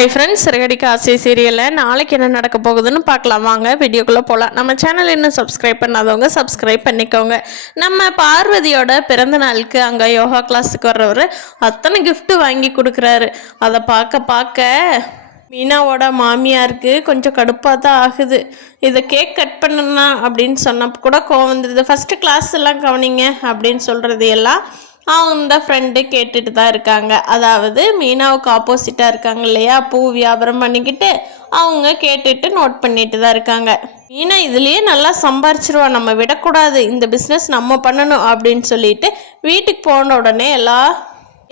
Hi friends, Siragadikka ஆசை சீரியலில் நாளைக்கு என்ன நடக்க போகுதுன்னு பார்க்கலாம். வாங்க வீடியோக்குள்ளே போகலாம். நம்ம சேனல் இன்னும் சப்ஸ்கிரைப் பண்ணாதவங்க சப்ஸ்கிரைப் பண்ணிக்கோங்க. நம்ம பார்வதியோட பிறந்த நாளுக்கு அங்கே யோகா கிளாஸுக்கு வர்றவர் அத்தனை கிஃப்ட் வாங்கி கொடுக்குறாரு. அதை பார்க்க மீனாவோட மாமியாருக்கு கொஞ்சம் கடுப்பாக தான் ஆகுது. இதை கேக் கட் பண்ணனா அப்படின்னு சொன்னப்போ கூட கோவம் வந்துடுது. ஃபஸ்ட்டு கிளாஸ் எல்லாம் கவனிங்க அப்படின்னு சொல்கிறது எல்லாம் அவங்க ஃப்ரெண்டு கேட்டுட்டு தான் இருக்காங்க. அதாவது மீனாவுக்கு ஆப்போசிட்டாக இருக்காங்க இல்லையா, பூ வியாபாரம் பண்ணிக்கிட்டு அவங்க கேட்டுட்டு நோட் பண்ணிட்டு தான் இருக்காங்க. மீனா இதுலேயே நல்லா சம்பாரிச்சிருவா, நம்ம விடக்கூடாது, இந்த பிஸ்னஸ் நம்ம பண்ணணும் அப்படின்னு சொல்லிட்டு வீட்டுக்கு போன உடனே எல்லா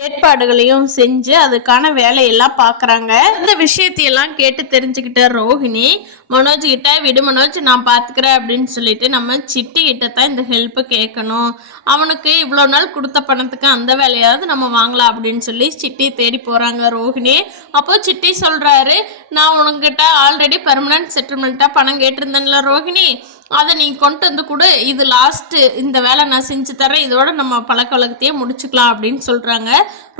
ஏற்பாடுகளையும் செஞ்சு அதுக்கான வேலையெல்லாம் பார்க்குறாங்க. இந்த விஷயத்தையெல்லாம் கேட்டு தெரிஞ்சுக்கிட்ட ரோஹிணி மனோஜ் கிட்ட, விடு மனோஜ் நான் பார்த்துக்கிறேன் அப்படின்னு சொல்லிட்டு நம்ம சிட்டி கிட்ட தான் இந்த ஹெல்ப்பு கேட்கணும், அவனுக்கு இவ்வளோ நாள் கொடுத்த பணத்துக்கு அந்த வேலையாவது நம்ம வாங்கலாம் அப்படின்னு சொல்லி சிட்டி தேடி போகிறாங்க ரோஹிணி. அப்போது சிட்டி சொல்கிறாரு, நான் உனக்கிட்ட ஆல்ரெடி பெர்மனன்ட் செட்டில்மெண்ட்டாக பணம் கேட்டிருந்தேன்ல ரோஹிணி, அதை நீ கொண்டு வந்து கொடு, இது லாஸ்ட்டு, இந்த வேலை நான் செஞ்சு தரேன், இதோட நம்ம பழக்க வழக்கத்தையே முடிச்சுக்கலாம் அப்படின்னு சொல்கிறாங்க.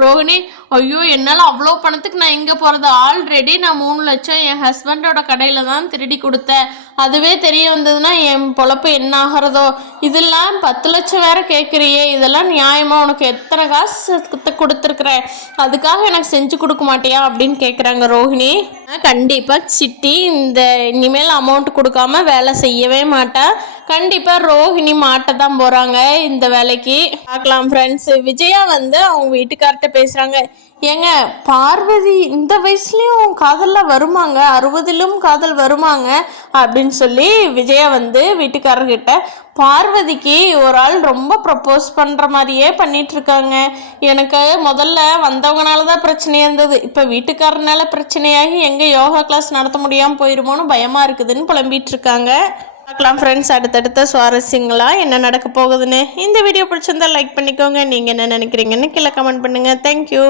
ரோஹிணி, ஐயோ என்னால் அவ்வளோ பணத்துக்கு நான் எங்கே போகிறது, ஆல்ரெடி நான் 3 லட்சம் என் ஹஸ்பண்டோட கடையில் தான் திருடி கொடுத்தேன், அதுவே தெரிய வந்ததுன்னா என் பொழப்பு என்ன ஆகிறதோ, இதெல்லாம் 10 லட்சம் வேற கேட்குறியே, இதெல்லாம் நியாயமாக, உனக்கு எத்தனை காசு கொடுத்துருக்குறேன், அதுக்காக எனக்கு செஞ்சு கொடுக்க மாட்டியா அப்படின்னு கேட்குறாங்க ரோஹிணி. கண்டிப்பாக சிட்டி இந்த இனிமேல் அமௌண்ட் கொடுக்காம வேலை செய்யவே மாட்டா, கண்டிப்பாக ரோஹிணி மாட்ட தான் போகிறாங்க இந்த வேலைக்கு. பார்க்கலாம் ஃப்ரெண்ட்ஸ். விஜயா அவங்க வீட்டுக்கார்ட்ட பேசுகிறாங்க, ஏங்க பார்வதி இந்த வயசுலேயும் காதல்லாம் வருமாங்க, 60லும் காதல் வருமாங்க அப்படின்னு சொல்லி விஜயா வீட்டுக்காரர்கிட்ட, பார்வதிக்கு ஒரு ஆள் ரொம்ப ப்ரப்போஸ் பண்ணுற மாதிரியே பண்ணிகிட்ருக்காங்க, எனக்கு முதல்ல வந்தவங்கனால தான் பிரச்சனையாக இருந்தது, இப்போ வீட்டுக்காரனால பிரச்சனையாகி எங்கே யோகா கிளாஸ் நடத்த முடியாமல் போயிடுமோன்னு பயமாக இருக்குதுன்னு புலம்பிகிட்டு இருக்காங்க. பார்க்கலாம் ஃப்ரெண்ட்ஸ், அடுத்தடுத்த சுவாரஸ்யங்களாக என்ன நடக்க போகுதுன்னு. இந்த வீடியோ பிடிச்சிருந்தா லைக் பண்ணிக்கோங்க. நீங்கள் என்ன நினைக்கிறீங்கன்னு கீழே கமெண்ட் பண்ணுங்கள். தேங்க்யூ.